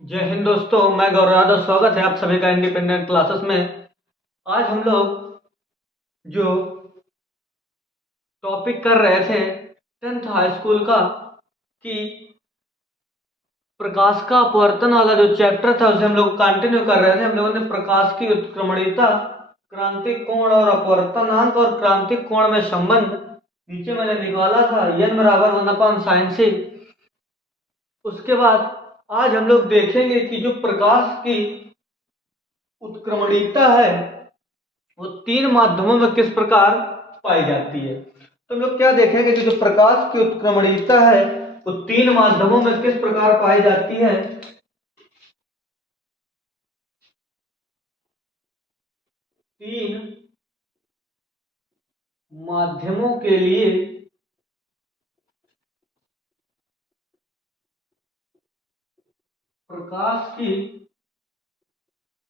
जय हिंद दोस्तों, मैं गौरव यादव। स्वागत है आप सभी का इंडिपेंडेंट क्लासेस में। आज हम लोग जो टॉपिक कर रहे थे 10th हाई स्कूल का कि प्रकाश का अपवर्तन वाला जो चैप्टर था उसे हम लोग कंटिन्यू कर रहे थे। हम लोगों ने प्रकाश की उत्क्रमणीयता, क्रांतिक कोण और अपवर्तनांक और क्रांतिक कोण में संबंध नीचे मैंने निकाला था n बराबर 1/sin²। उसके बाद आज हम लोग देखेंगे कि जो प्रकाश की उत्क्रमणीयता है वो तीन माध्यमों में किस प्रकार पाई जाती है। तो हम लोग क्या देखेंगे कि जो प्रकाश की उत्क्रमणीयता है वो तीन माध्यमों में किस प्रकार पाई जाती है। तीन माध्यमों के लिए प्रकाश की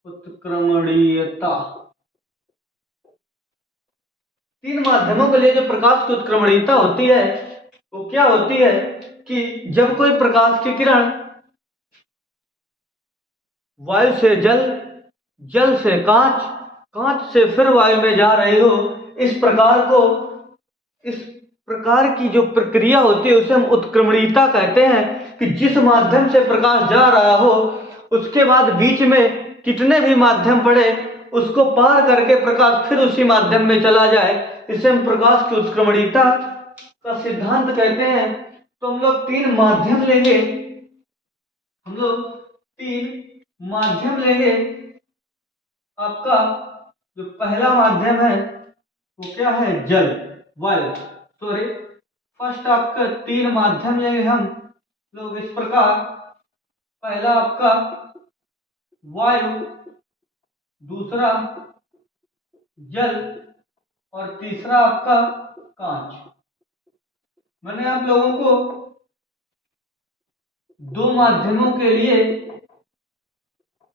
उत्क्रमणीयता, तीन माध्यमों के लिए जो प्रकाश की उत्क्रमणीयता होती है वो क्या होती है कि जब कोई प्रकाश की किरण वायु से जल, जल से कांच, कांच से फिर वायु में जा रही हो, इस प्रकार की जो प्रक्रिया होती है उसे हम उत्क्रमणीयता कहते हैं। कि जिस माध्यम से प्रकाश जा रहा हो उसके बाद बीच में कितने भी माध्यम पड़े उसको पार करके प्रकाश फिर उसी माध्यम में चला जाए, इसे हम प्रकाश की उत्क्रमणीयता का सिद्धांत कहते हैं। तो हम लोग तीन माध्यम लेंगे, हम लोग तीन माध्यम लेंगे। आपका जो पहला माध्यम है वो क्या है, जल, वायु, सॉरी फर्स्ट आपका तीन माध्यम लेंगे हम लोग इस प्रकार। पहला आपका वायु, दूसरा जल और तीसरा आपका कांच। मैंने आप लोगों को दो माध्यमों के लिए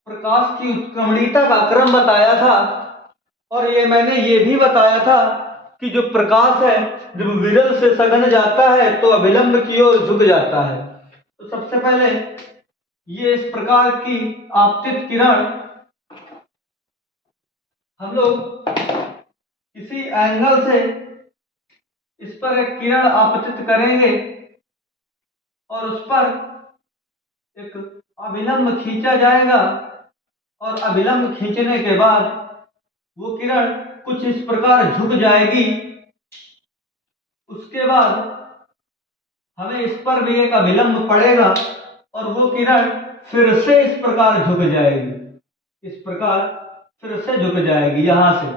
प्रकाश की उत्क्रमणीयता का क्रम बताया था और मैंने ये भी बताया था कि जो प्रकाश है जब विरल से सघन जाता है तो अभिलंब की ओर झुक जाता है। तो सबसे पहले ये इस प्रकार की आपतित किरण हम लोग किसी एंगल से इस पर एक किरण आपतित करेंगे और उस पर एक अभिलंब खींचा जाएगा और अभिलंब खींचने के बाद वो किरण कुछ इस प्रकार झुक जाएगी। उसके बाद हमें इस पर भी एक अभिलंब पड़ेगा और वो किरण फिर से इस प्रकार झुक जाएगी, इस प्रकार फिर से झुक जाएगी यहां से,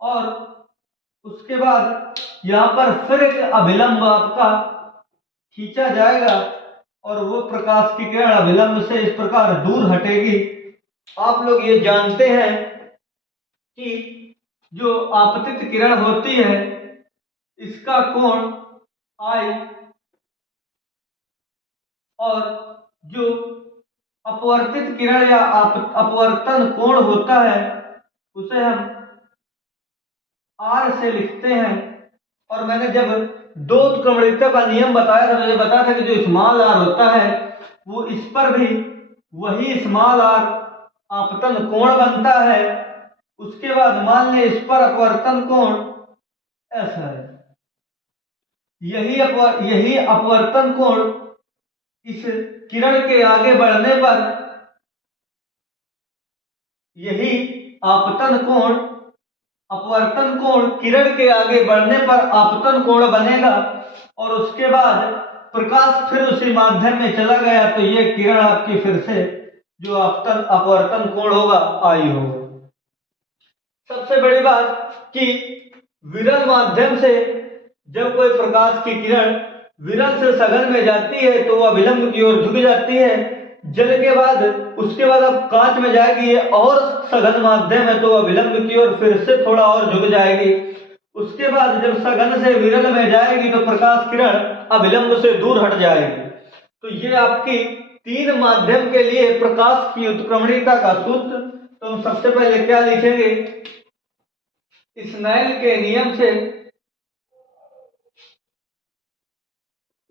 और उसके बाद यहां पर फिर एक अभिलंब आपका खींचा जाएगा और वो प्रकाश की किरण अभिलंब से इस प्रकार दूर हटेगी। आप लोग ये जानते हैं कि जो आपतित किरण होती है इसका कोण आई और जो अपवर्तित किरण या अपवर्तन कोण होता है उसे हम आर से लिखते हैं। और मैंने जब दो उत्क्रमणीयता का नियम बताया था, मुझे बताया था कि जो स्मॉल आर होता है वो इस पर भी वही स्मॉल आर आपतन कोण बनता है। उसके बाद मान लें इस पर अपवर्तन कोण ऐसा है, यही अपवर्तन कोण इस किरण के आगे बढ़ने पर, यही आपतन कोण अपवर्तन कोण किरण के आगे बढ़ने पर आपतन कोण बनेगा और उसके बाद प्रकाश फिर उसी माध्यम में चला गया तो ये किरण आपकी फिर से जो आपतन अपवर्तन कोण होगा आई होगा। सबसे बड़ी बात कि विरल माध्यम से जब कोई प्रकाश की किरण विरल से सघन में जाती है तो वह विलंब की ओर झुक जाती है। जल के बाद उसके बाद अब कांच में जाएगी, ये और सघन माध्यम है तो वह विलंब की ओर फिर से थोड़ा और झुक जाएगी। उसके बाद जब सघन से विरल में जाएगी तो प्रकाश किरण अभिलंब से दूर हट जाएगी। तो ये आपकी तीन माध्यम के लिए प्रकाश की उत्क्रमणीयता का सूत्र। तो हम सबसे पहले क्या लिखेंगे, स्नेल के नियम से,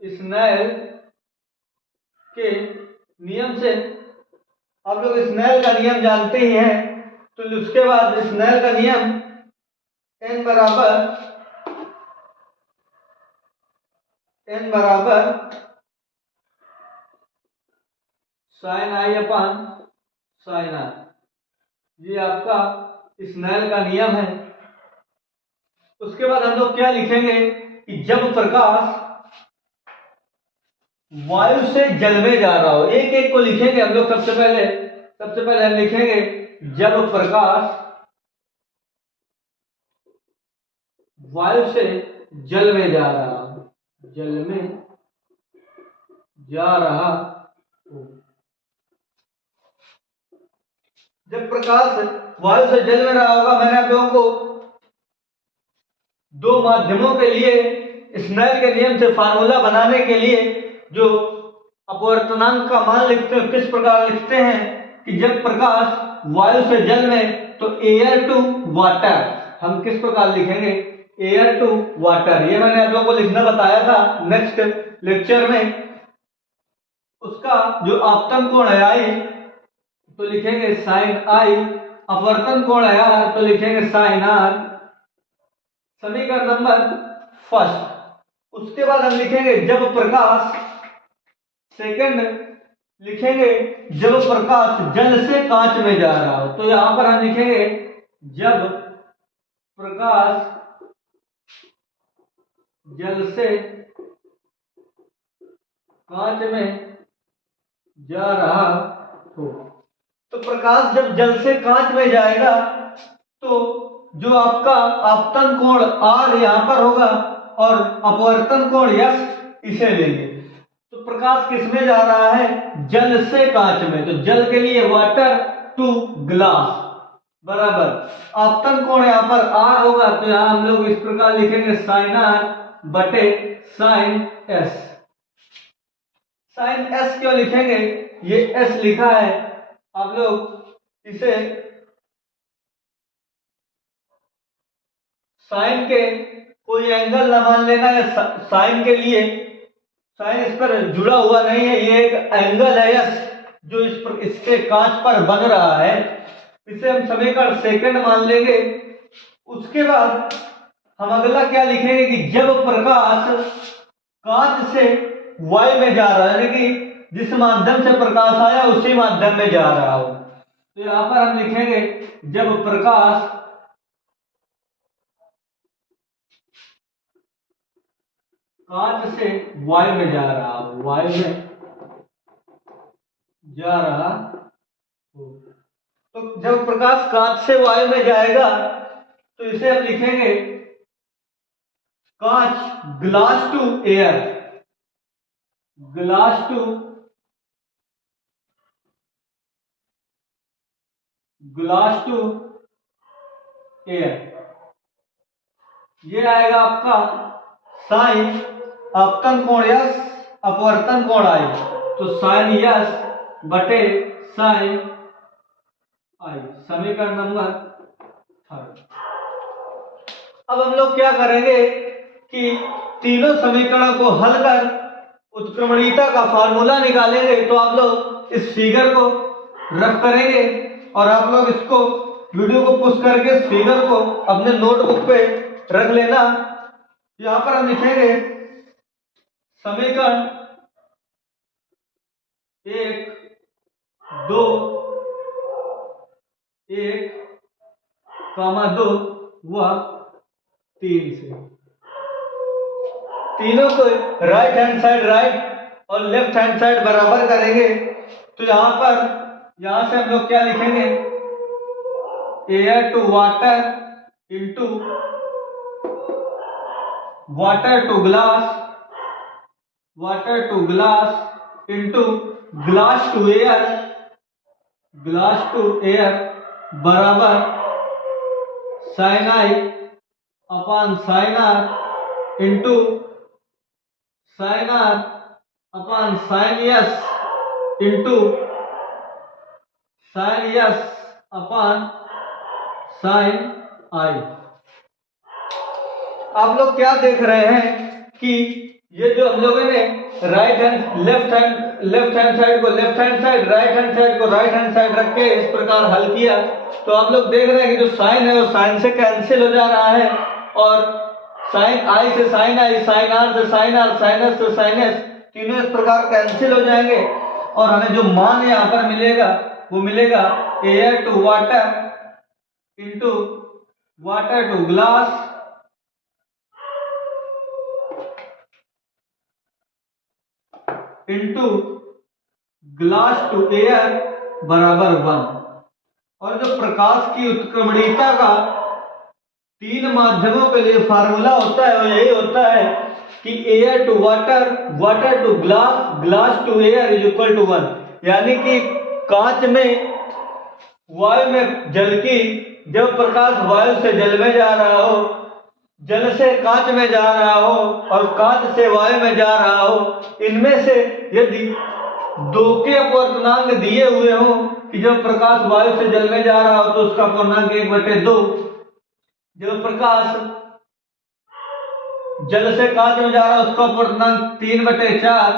स्नेल के नियम से आप लोग स्नेल का नियम जानते ही हैं, तो उसके बाद स्नेल का नियम n बराबर साइन आई अपान साइन आर, ये आपका स्नेल का नियम है। उसके बाद हम लोग क्या लिखेंगे कि जब प्रकाश वायु से जल में जा रहा हो, एक एक को लिखेंगे हम लोग। सबसे पहले हम लिखेंगे जब प्रकाश वायु से जल में जा रहा हो, जल में जा रहा हो। जब प्रकाश वायु से जल में रहा होगा, मैंने आप लोगों को दो माध्यमों के लिए स्नेल के नियम से फार्मूला बनाने के लिए जो अपवर्तनांक का मान लिखते हैं, किस प्रकार लिखते हैं कि जब प्रकाश वायु से जल में, तो एयर टू वाटर, हम किस प्रकार लिखेंगे एयर टू वाटर। ये मैंने आप लोगों को लिखना बताया था नेक्स्ट लेक्चर में। उसका जो आपतन कोण है आई, तो लिखेंगे साइन आई, अपवर्तन कोण है आर, तो लिखेंगे साइन आर। समीकरण नंबर फर्स्ट। उसके बाद हम लिखेंगे जब प्रकाश, सेकंड लिखेंगे जब प्रकाश जल से कांच में जा रहा हो, तो यहां पर हम लिखेंगे जब प्रकाश जल से कांच में जा रहा हो। तो प्रकाश जब जल से कांच में जाएगा, तो जो आपका आपतन कोण आर यहां पर होगा और अपवर्तन कोण यस, इसे लेंगे। तो प्रकाश किस में जा रहा है, जल से कांच में, तो जल के लिए वाटर टू ग्लास बराबर आपतन कोण यहां पर आर होगा, तो यहां हम लोग इस प्रकार लिखेंगे साइन आर बटे साइन एस। साइन एस क्यों लिखेंगे, ये एस लिखा है, आप लोग इसे साइन के कोई एंगल ना मान लेना है। साइन के लिए साइन इस पर जुड़ा हुआ नहीं है, ये एक एंगल है यस, जो इसके कांच पर बन रहा है, इसे हम समीकरण सेकंड मान लेंगे। उसके बाद हम अगला क्या लिखेंगे कि जब प्रकाश कांच से वायु में जा रहा है, यानी कि जिस माध्यम से प्रकाश आया उसी माध्यम में जा रहा हो, तो यहां पर हम लिखेंगे जब प्रकाश कांच से वायु में जा रहा हो, वायु में जा रहा हो। तो जब प्रकाश कांच से वायु में जाएगा, तो इसे हम लिखेंगे कांच glass to air, glass to air. ये आएगा आपका साइन आपतन कोण यस, अपवर्तन कोण आई, तो साइन यस बटे साइन आई। समीकरण नंबर थर्ड। अब हम लोग क्या करेंगे कि तीनों समीकरणों को हल कर उत्क्रमणीयता का फार्मूला निकालेंगे। तो आप लोग इस फिगर को रफ करेंगे और आप लोग इसको वीडियो को पुश करके इस फिगर को अपने नोटबुक पे रख लेना। यहां पर हम लिखेंगे समीकरण 1, 2, 1, 2 व 3 से। तीनों को राइट हैंड साइड राइट और लेफ्ट हैंड साइड बराबर करेंगे। तो यहां से हम लोग क्या लिखेंगे, air to water into water to glass into glass to air बराबर sine I upon sine R into sine R upon sine S into sine S upon sine I. आप लोग क्या देख रहे हैं कि ये जो हम लोगों ने लेफ्ट हैंड साइड को left hand side, right hand side को राइट हैंड साइड रख के इस प्रकार हल किया, तो आप लोग देख रहे हैं कि जो साइन है वो साइन से कैंसिल हो जा रहा है, और साइन आई से साइन आई, साइन आर से साइन आर, साइन एस से साइन एस, तीनों इस प्रकार कैंसिल हो जाएंगे, और हमें जो मान यहाँ पर मिलेगा वो मिलेगा air to water into water to glass into glass to air बराबर 1। और जो प्रकाश की उत्क्रमणीयता का 3 माध्यमों के लिए फार्मूला होता है वो यही होता है कि air to water, water to glass, glass to air is equal to 1। यानी कि कांच में वायु में जल की, जब प्रकाश वायु से जल में जा रहा हो, जल से कांच में जा रहा हो और कांच से वायु में जा रहा हो, इनमें से यदि 2 के अपवर्तनांक दिए हुए हो कि जब प्रकाश वायु से जल में जा रहा हो तो उसका अपवर्तनांक 1/2, जब प्रकाश जल से कांच में जा रहा है उसका अपवर्तनांक 3/4,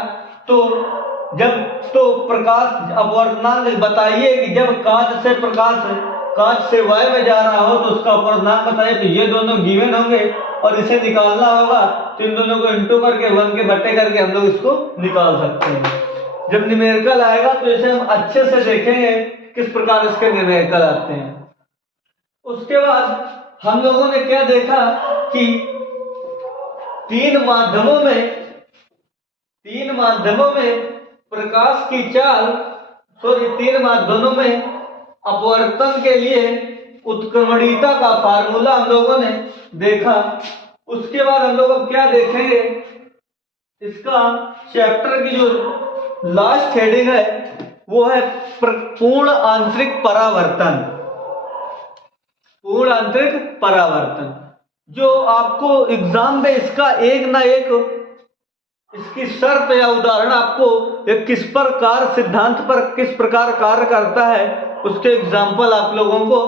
तो प्रकाश अपवर्तनांक बताइए कि जब कांच से वायु में जा रहा हो तो उसका अपवर्तनांक बताइए, तो ये दोनों गिवन होंगे और इसे निकालना होगा, तो इन दोनों को इंटू करके 1 के बट्टे करके हम लोग इसको निकाल सकते हैं। जब न्यूमेरिकल आएगा तो इसे हम अच्छे से देखेंगे किस प्रकार इसके न्यूमेरिकल आते हैं। उसके बाद हम लोगों ने क्या देखा कि 3 माध्यमों में प्रकाश की चाल, 3 माध्यमों में अपवर्तन के लिए उत्क्रमणीयता का फार्मूला हम लोगों ने देखा। उसके बाद हम लोग अब क्या देखेंगे, इसका चैप्टर की जो लास्ट हेडिंग है वो है पूर्ण आंतरिक परावर्तन। पूर्ण आंतरिक परावर्तन जो आपको एग्जाम में इसका एक ना एक इसकी शर्त या उदाहरण आपको एक किस प्रकार सिद्धांत पर किस प्रकार कार्य करता है उसके एग्जाम्पल आप लोगों को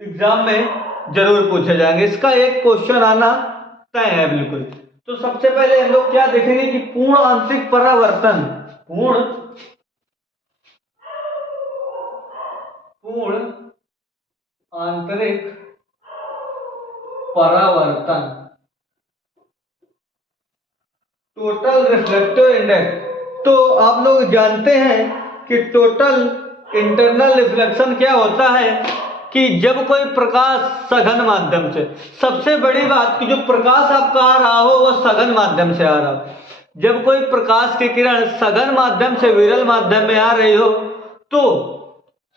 एग्जाम में जरूर पूछे जाएंगे। इसका एक क्वेश्चन आना तय है बिल्कुल। तो सबसे पहले हम लोग क्या देखेंगे कि पूर्ण आंतरिक परावर्तन, पूर्ण आंतरिक परावर्तन, टोटल रिफ्लेक्टिव इंडेक्स। तो आप लोग जानते हैं कि टोटल इंटरनल रिफ्लेक्शन क्या होता है कि जब कोई प्रकाश सघन माध्यम से, सबसे बड़ी बात कि जो प्रकाश आपका आ रहा हो वह सघन माध्यम से आ रहा हो, जब कोई प्रकाश की किरण सघन माध्यम से विरल माध्यम में आ रही हो तो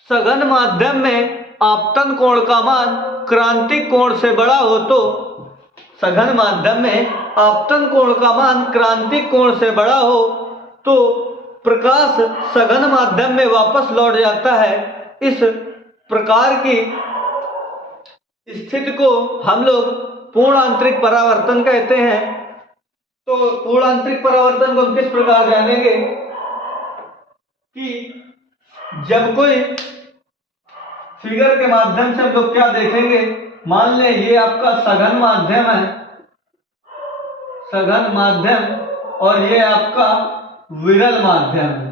सघन माध्यम में आपतन कोण का मान क्रांतिक कोण से बड़ा हो, तो सघन माध्यम में आपतन कोण का मान क्रांतिक कोण से बड़ा हो तो प्रकाश सघन माध्यम में वापस लौट जाता है। इस प्रकार की स्थिति को हम लोग पूर्ण आंतरिक परावर्तन कहते हैं। तो पूर्ण आंतरिक परावर्तन को हम किस प्रकार जानेंगे कि जब कोई फिगर के माध्यम से हम लोग क्या देखेंगे, मान लें ये आपका सघन माध्यम है, सघन माध्यम, और ये आपका विरल माध्यम है,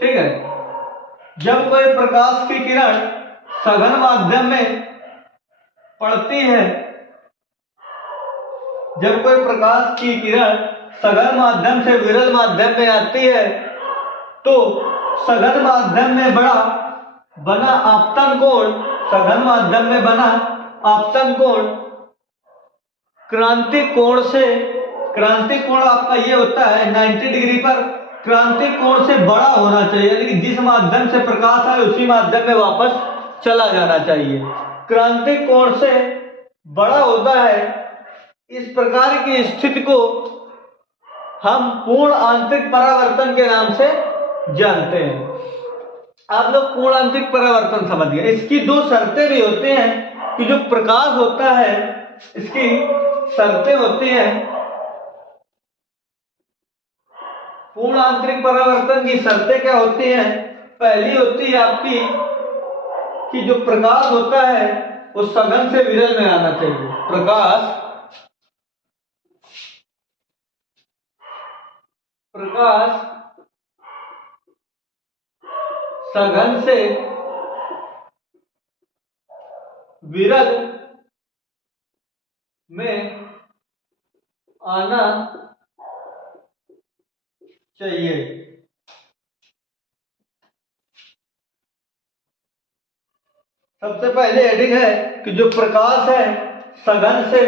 ठीक है। जब कोई प्रकाश की किरण सघन माध्यम में पड़ती है, जब कोई प्रकाश की किरण सघन माध्यम से विरल माध्यम में आती है तो सघन माध्यम में बना आपतन कोण, सघन माध्यम में बना आपतन कोण क्रांतिक कोण से, क्रांतिक कोण आपका ये होता है 90 डिग्री पर क्रांतिक कोण से बड़ा होना चाहिए, यानी कि जिस माध्यम से प्रकाश आए उसी माध्यम में वापस चला जाना चाहिए। क्रांतिक कोण से बड़ा होता है। इस प्रकार की स्थिति को हम पूर्ण आंतरिक परावर्तन के नाम से जानते हैं। आप लोग पूर्ण आंतरिक परावर्तन समझ गए। इसकी 2 शर्तें भी होती हैं कि जो प्रकाश होता है इसकी शर्तें होती हैं। पूर्ण आंतरिक परावर्तन की शर्तें क्या होती हैं? पहली होती है आपकी कि जो प्रकाश होता है वो सघन से विरल में आना चाहिए। प्रकाश प्रकाश सघन से विरल में आना चाहिए। सबसे पहले हेडिंग है कि जो प्रकाश है सघन से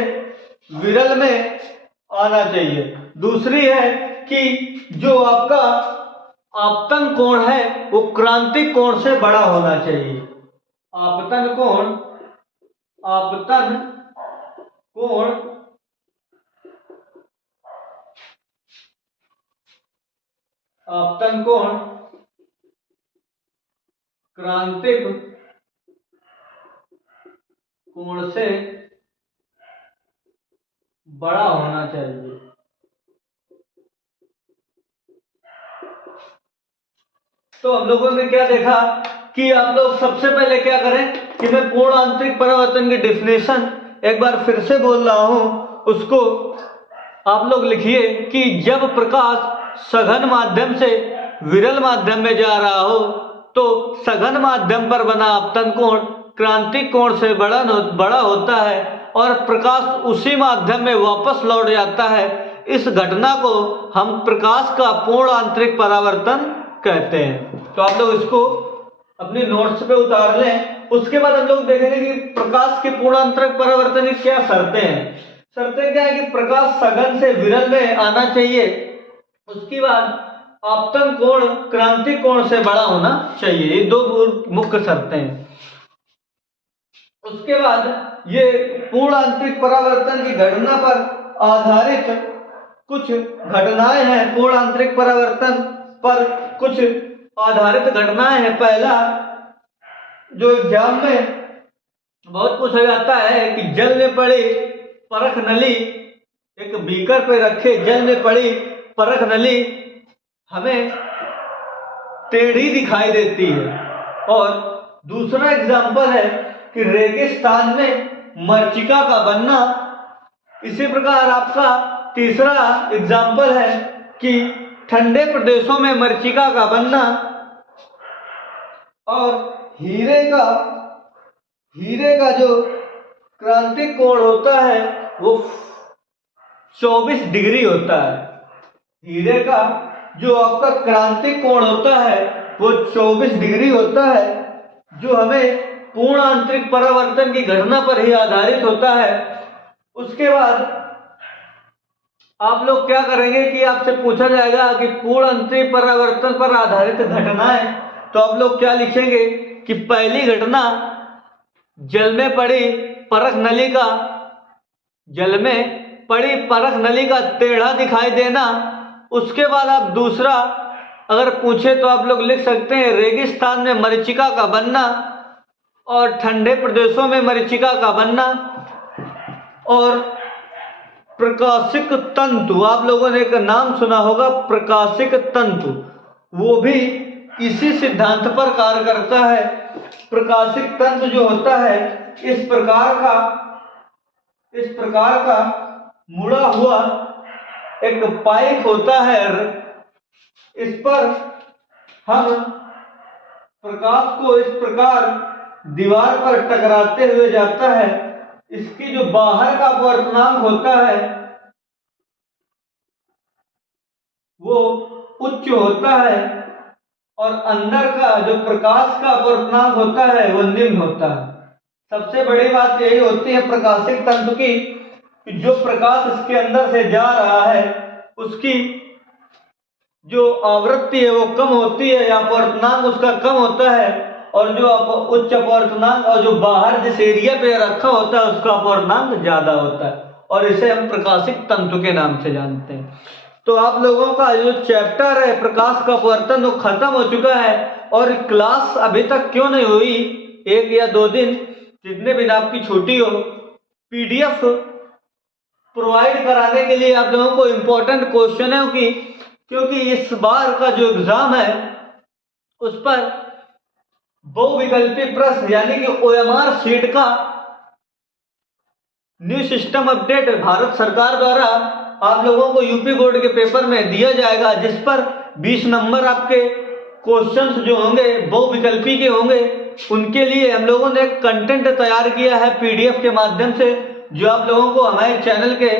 विरल में आना चाहिए। दूसरी है कि जो आपका आपतन कोण है वो क्रांतिक कोण से बड़ा होना चाहिए। आपतन कोण क्रांतिक कोण से बड़ा होना चाहिए। तो हम लोगों ने क्या देखा कि आप लोग सबसे पहले क्या करें कि मैं पूर्ण आंतरिक परावर्तन की डेफिनेशन एक बार फिर से बोल रहा हूं, उसको आप लोग लिखिए कि जब प्रकाश सघन माध्यम से विरल माध्यम में जा रहा हो तो सघन माध्यम पर बना आपतन कोण क्रांतिक कोण से बड़ा होता है और प्रकाश उसी माध्यम में वापस लौट जाता है। इस घटना को हम प्रकाश का पूर्ण आंतरिक परावर्तन कहते हैं। तो आप लोग इसको अपने नोट्स पे उतार लें। उसके बाद हम लोग देखेंगे कि प्रकाश के पूर्ण आंतरिक परावर्तन की क्या शर्तें हैं। शर्तें क्या है कि प्रकाश सघन से विरल में आना चाहिए, उसके बाद आपतन कोण क्रांतिक कोण से बड़ा होना चाहिए। ये दो मुख्य शर्तें हैं। उसके बाद ये पूर्ण आंतरिक परावर्तन की घटना पर आधारित कुछ घटनाएं हैं। पूर्ण आंतरिक परावर्तन पर कुछ आधारित घटनाएं हैं। पहला जो एग्जाम में बहुत पूछा जाता है कि जल में पड़ी परख नली, एक बीकर पे रखे जल में पड़ी परख नली हमें टेढ़ी दिखाई देती है। और दूसरा एग्जाम्पल है कि रेगिस्तान में मरीचिका का बनना। इसी प्रकार आपका तीसरा एग्जाम्पल है कि ठंडे प्रदेशों में मरीचिका का बनना। और हीरे का जो क्रांतिक कोण होता है वो 24 डिग्री होता है। हीरे का जो आपका क्रांतिक कोण होता है वो 24 डिग्री होता है, जो हमें पूर्ण आंतरिक परावर्तन की घटना पर ही आधारित होता है। उसके बाद आप लोग क्या करेंगे कि आपसे पूछा जाएगा कि पूर्ण आंतरिक परावर्तन पर आधारित घटनाएं, तो आप लोग क्या लिखेंगे कि पहली घटना जल में पड़ी परख नली का टेढ़ा दिखाई देना। उसके बाद आप दूसरा अगर पूछे तो आप लोग लिख सकते हैं रेगिस्तान में मरीचिका का बनना और ठंडे प्रदेशों में मरीचिका का बनना। और प्रकाशिक तंतु, आप लोगों ने एक नाम सुना होगा प्रकाशिक तंतु, वो भी इसी सिद्धांत पर कार्य करता है। प्रकाशिक तंतु जो होता है इस प्रकार का मुड़ा हुआ एक पाइप होता है। इस पर हम प्रकाश को इस प्रकार दीवार पर टकराते हुए जाता है। इसकी जो बाहर का अपवर्तनांक होता है वो उच्च होता है और अंदर का जो प्रकाश का अपवर्तनांक होता है वो निम्न होता है। सबसे बड़ी बात यही होती है प्रकाशिक तंतु की कि जो प्रकाश इसके अंदर से जा रहा है उसकी जो आवृत्ति है वो कम होती है या अपवर्तनांक उसका कम होता है, और जो उच्च अपवर्तनांक और जो बाहर जिस एरिया पे रखा होता है उसका अपवर्तनांक ज्यादा होता है, और इसे हम प्रकाशिक तंतु के नाम से जानते हैं। तो आप लोगों का जो चैप्टर है प्रकाश का अपवर्तन वो खत्म हो चुका है, और क्लास अभी तक क्यों नहीं हुई, 1 या 2 दिन जितने दिन आपकी छुट्टी हो, PDF प्रोवाइड कराने के लिए आप लोगों को इम्पोर्टेंट क्वेश्चनों की, क्योंकि इस बार का जो एग्जाम है उस पर बहुविकल्पी प्रश्न यानी कि OMR शीट का न्यू सिस्टम अपडेट भारत सरकार द्वारा आप लोगों को यूपी बोर्ड के पेपर में दिया जाएगा, जिस पर 20 नंबर आपके क्वेश्चंस जो होंगे बहुविकल्पी के होंगे। उनके लिए हम लोगों ने कंटेंट तैयार किया है पीडीएफ के माध्यम से, जो आप लोगों को हमारे चैनल के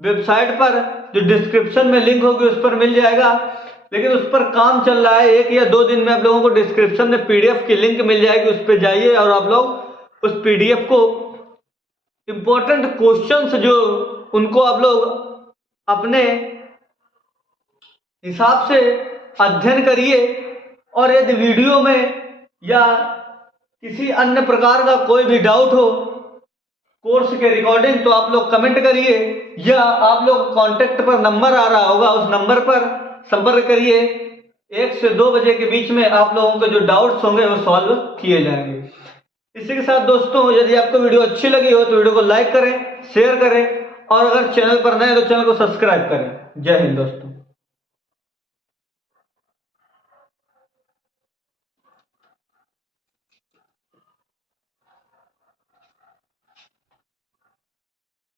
वेबसाइट पर जो डिस्क्रिप्शन में लिंक होगी उस पर मिल जाएगा। लेकिन उस पर काम चल रहा है, 1 या 2 दिन में आप लोगों को डिस्क्रिप्शन में पीडीएफ की लिंक मिल जाएगी, उस पर जाइए और आप लोग उस पीडीएफ को इंपॉर्टेंट क्वेश्चंस जो उनको आप लोग अपने हिसाब से अध्ययन करिए। और यदि वीडियो में या किसी अन्य प्रकार का कोई भी डाउट हो कोर्स के रिकॉर्डिंग तो आप लोग कमेंट करिए, या आप लोग कांटेक्ट पर नंबर आ रहा होगा उस नंबर पर संपर्क करिए। 1 से 2 बजे के बीच में आप लोगों के जो डाउट्स होंगे वो सॉल्व किए जाएंगे। इसी के साथ दोस्तों, यदि आपको वीडियो अच्छी लगी हो तो वीडियो को लाइक करें, शेयर करें, और अगर चैनल पर नए हैं तो चैनल को सब्सक्राइब करें। जय हिंद दोस्तों।